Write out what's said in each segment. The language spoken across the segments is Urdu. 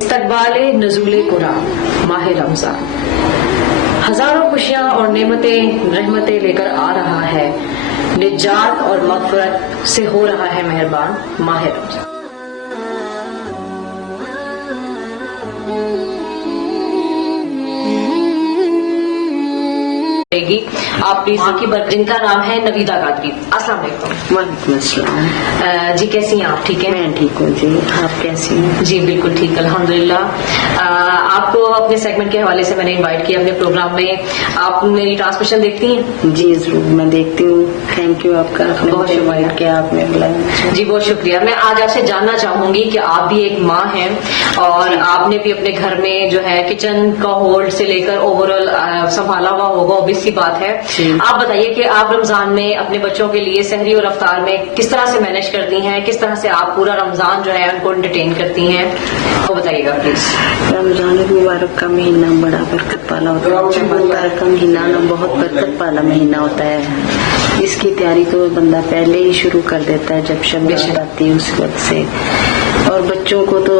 استقبال نزول قرآن ماہ رمضان ہزاروں خوشیاں اور نعمتیں رحمتیں لے کر آ رہا ہے، نجات اور مغفرت سے ہو رہا ہے مہربان ماہ رمضان۔ آپ پلیز کی جن کا نام ہے نویدہ قادری۔ السلام علیکم۔ وعلیکم السلام۔ جی کیسی ہیں آپ؟ ٹھیک ہے؟ میں ٹھیک ہوں جی، آپ کیسی ہیں؟ جی بالکل ٹھیک الحمدللہ۔ آپ کو اپنے سیگمنٹ کے حوالے سے میں نے انوائٹ کیا اپنے پروگرام میں، آپ میری ٹرانسمیشن دیکھتی ہیں؟ جی ضرور میں دیکھتی ہوں، تھینک یو آپ کا، بہت شکریہ کہ آپ نے بلایا۔ جی بہت شکریہ۔ میں آج آپ سے جاننا چاہوں گی کہ آپ بھی ایک ماں ہیں اور آپ نے بھی اپنے گھر میں جو ہے کچن کا ہولڈ سے لے کر اوور آل سنبھالا ہوا ہوگا، obvious سی بات ہے۔ آپ بتائیے کہ آپ رمضان میں اپنے بچوں کے لیے سحری اور افطار میں کس طرح سے مینج کرتی ہیں، کس طرح سے آپ پورا رمضان جو ہے ان کو انٹرٹین کرتی ہیں، وہ بتائیے گا پلیز۔ رمضان المبارک کا مہینہ بڑا برکت والا ہوتا ہے، مبارک کا مہینہ بہت برکت والا مہینہ ہوتا ہے۔ اس کی تیاری تو بندہ پہلے ہی شروع کر دیتا ہے، جب شب رات آتی ہے اس وقت سے۔ اور بچوں کو تو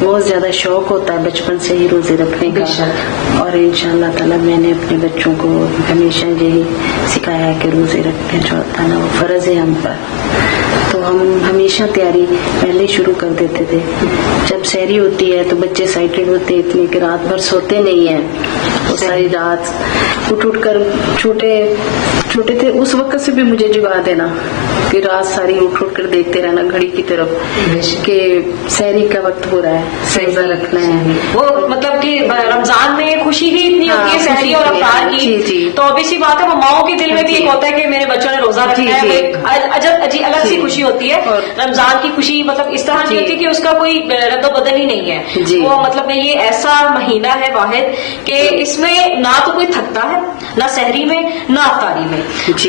بہت زیادہ شوق ہوتا ہے بچپن سے ہی روزے رکھنے کا، اور انشاءاللہ تعالی میں نے اپنے بچوں کو ہمیشہ یہی سکھایا کہ روزے رکھنے جو ہوتا ہے نا وہ فرض ہے ہم پر، تو ہم ہمیشہ تیاری پہلے شروع کر دیتے تھے۔ جب سحری ہوتی ہے تو بچے ایکسائٹیڈ ہوتے اتنے کہ رات بھر سوتے نہیں ہیں، وہ ساری رات اٹھ کر چھوٹے تھے اس وقت سے بھی مجھے جگا دینا کہ رات ساری اٹھ کر دیکھتے رہنا گھڑی کی طرف کہ سحری کا وقت ہو رہا ہے، روزہ رکھنا ہے۔ وہ مطلب کہ رمضان میں خوشی ہی اتنی ہوتی ہے سحری اور افطار کی، تو obvious سی بات ہے وہ ماؤں کے دل میں بھی ایک ہوتا ہے کہ میرے بچوں نے روزہ رکھنا ہے، الگ سی خوشی ہوتی ہے۔ رمضان کی خوشی مطلب اس طرح نہیں ہوتی کہ اس کا کوئی رد و بدل ہی نہیں ہے، وہ مطلب یہ ایسا مہینہ ہے واحد کہ اس میں نہ تو کوئی تھکتا ہے، نہ سحری میں نہ افطاری میں،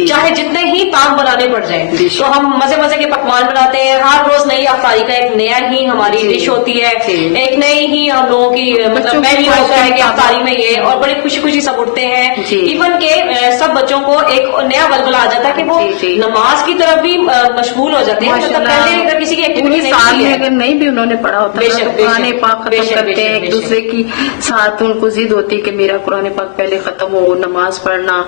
چاہے جتنے ہی تام بنانے پڑ جائیں تو ہم مزے کے پکوان بناتے ہیں، ہر روز نئی افطاری کا ایک نیا ہی ہماری ڈش ہوتی ہے، ایک نئی ہی ہم لوگوں کی مطلب مینیو ہوتا ہے کہ افطاری میں یہ، اور بڑے خوشی سب اٹھتے ہیں، ایون کہ سب بچوں کو ایک نیا ولولہ آ جاتا ہے کہ وہ نماز کی طرف بھی مشغول ہو جاتے ہیں، مطلب پہلے اگر کسی کی ایکٹیویٹی اگر نہیں بھی انہوں نے پڑھا ہوتا قرآن پاک ختم کرتے ہیں ایک دوسرے کی ساتھ، ان کو ضد ہوتی ہے کہ میرا قرآن پاک پہلے ختم ہو، نماز پڑھنا،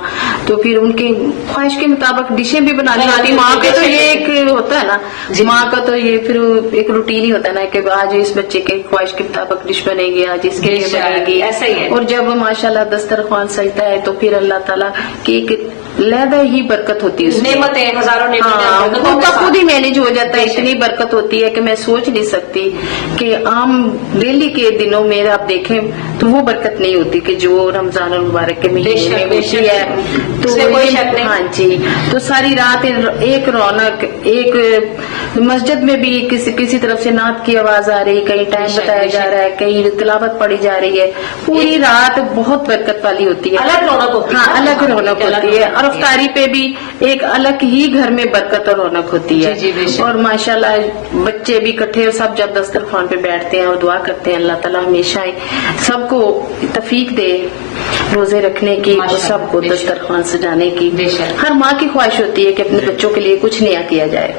تو پھر ان کی خواہش کے مطابق ڈشیں بھی بنانی ہوتی۔ ماں کے تو یہ ایک ہوتا ہے نا، ماں کا تو یہ پھر ایک روٹین ہی ہوتا ہے نا کہ آج اس بچے کے خواہش کے مطابق ڈش بنے گی، آج اس کے لیے بنے گی، ایسا ہی ہے۔ اور جب ماشاءاللہ دسترخوان سجتا ہے تو پھر اللہ تعالیٰ کی ایک علیحدہ ہی برکت ہوتی ہے، نعمتیں ہزاروں نعمتیں خود کا خود ہی مینج ہو جاتا ہے، اتنی برکت ہوتی ہے کہ میں سوچ نہیں سکتی کہ عام ڈیلی کے دنوں میں آپ دیکھیں تو وہ برکت نہیں ہوتی کہ جو رمضان المبارک کے مہینے میں ہوتی ہے۔ تو کوئی شک نہیں، ہاں جی، تو ساری رات ایک رونق، ایک مسجد میں بھی کسی طرف سے نعت کی آواز آ رہی، کہیں ٹائم بتایا جا رہا ہے، کہیں تلاوت پڑھی جا رہی ہے، پوری رات بہت برکت والی ہوتی ہے، الگ رونق ہوتی ہے، ہاں الگ رونق ہوتی ہے۔ اور افطاری پہ بھی ایک الگ ہی گھر میں برکت اور رونق ہوتی ہے، اور ماشاءاللہ بچے بھی اکٹھے سب جب دسترخوان پہ بیٹھتے ہیں اور دعا کرتے ہیں، اللہ تعالیٰ ہمیشہ سب کو توفیق دے روزے رکھنے کی اور سب کو دسترخوان سجانے کی۔ ہر ماں کی خواہش ہوتی ہے کہ اپنے بچوں کے لیے کچھ نیا کیا جائے،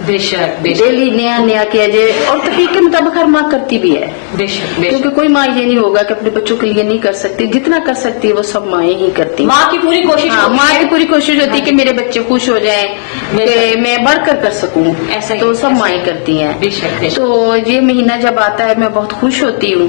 ڈیلی نیا کیا جائے، اور توفیق کے مطابق ہر ماں کرتی بھی ہے، کیونکہ کوئی ماں یہ نہیں ہوگا کہ اپنے بچوں کے لیے نہیں کر سکتی، جتنا کر سکتی ہے وہ سب مائیں ہی کرتی ہیں۔ ماں کی پوری کوشش، ماں کی پوری کوشش ہوتی ہے کہ میرے بچے خوش ہو جائیں، کہ میں بڑھ کر سکوں، تو سب مائیں کرتی ہیں۔ تو یہ مہینہ جب آتا ہے میں بہت خوش ہوتی ہوں۔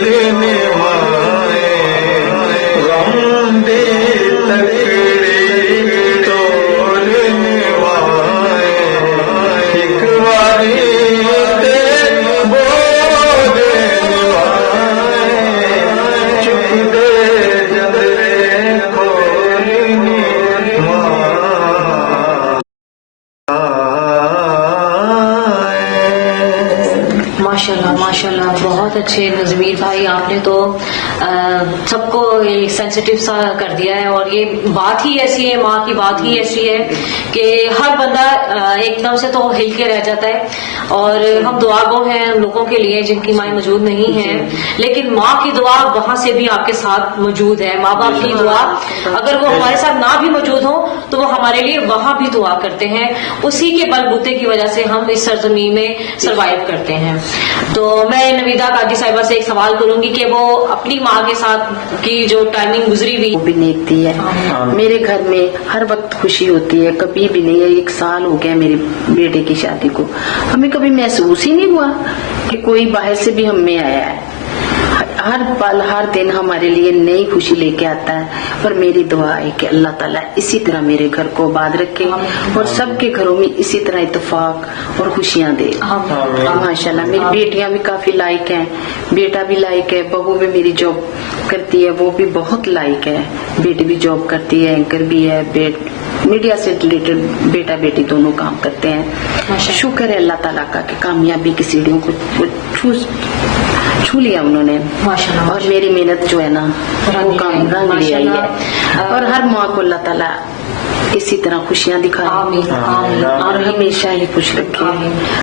ڈولنے والے غم دے تکڑے تولنے والے ایک واری دے بولنے والے چپ دے جدرے کھولنے ماشاءاللہ ماشاءاللہ، بہت اچھے نظمیر بھائی، آپ نے تو سب کو سینسیٹیو سا کر دیا ہے، اور یہ بات ہی ایسی ہے، ماں کی بات ہی ایسی ہے کہ ہر بندہ ایک دم سے تو ہل کے رہ جاتا ہے، اور ہم دعا گو ہیں ان لوگوں کے لیے جن کی مائیں موجود نہیں ہیں، لیکن ماں کی دعا وہاں سے بھی آپ کے ساتھ موجود ہے، ماں باپ کی دعا اگر وہ ہمارے ساتھ نہ بھی موجود ہو تو وہ ہمارے لیے وہاں بھی دعا کرتے ہیں، اسی کے بل بوتے کی وجہ سے ہم اس سرزمین میں سروائیو کرتے ہیں۔ تو میں نویدہ قادری صاحبہ سے ایک سوال کروں گی کہ وہ اپنی ماں کے ساتھ کی جو ٹائمنگ گزری ہوئی وہ بھی نیکتی ہے۔ میرے گھر میں ہر وقت خوشی ہوتی ہے، کبھی بھی نہیں ہے۔ 1 سال ہو گیا میرے بیٹے کی شادی کو، ہمیں کبھی محسوس ہی نہیں ہوا کہ کوئی باہر سے بھی ہم میں آیا ہے۔ ہر پل ہر دن ہمارے لیے نئی خوشی لے کے آتا ہے، اور میری دعا ہے کہ اللہ تعالیٰ اسی طرح میرے گھر کو آباد رکھے اور سب کے گھروں میں اسی طرح اتفاق اور خوشیاں دے۔ ماشاءاللہ میری بیٹیاں بھی کافی لائق ہیں، بیٹا بھی لائق ہے، بہو بھی میری جاب کرتی ہے، وہ بھی بہت لائق ہے، بیٹی بھی جاب کرتی ہے، اینکر بھی ہے، میڈیا سے ریلیٹڈ بیٹا بیٹی دونوں کام کرتے ہیں۔ شکر ہے اللہ تعالیٰ کا کہ کامیابی کی سیڑھیوں کو چھو لیا انہوں نے، اور میری محنت جو ہے نا وہ کام رنگ لے آئی ہے، اور ہر ماں کو اللہ تعالیٰ اسی طرح خوشیاں دکھائے اور ہمیشہ ہی خوش رکھے۔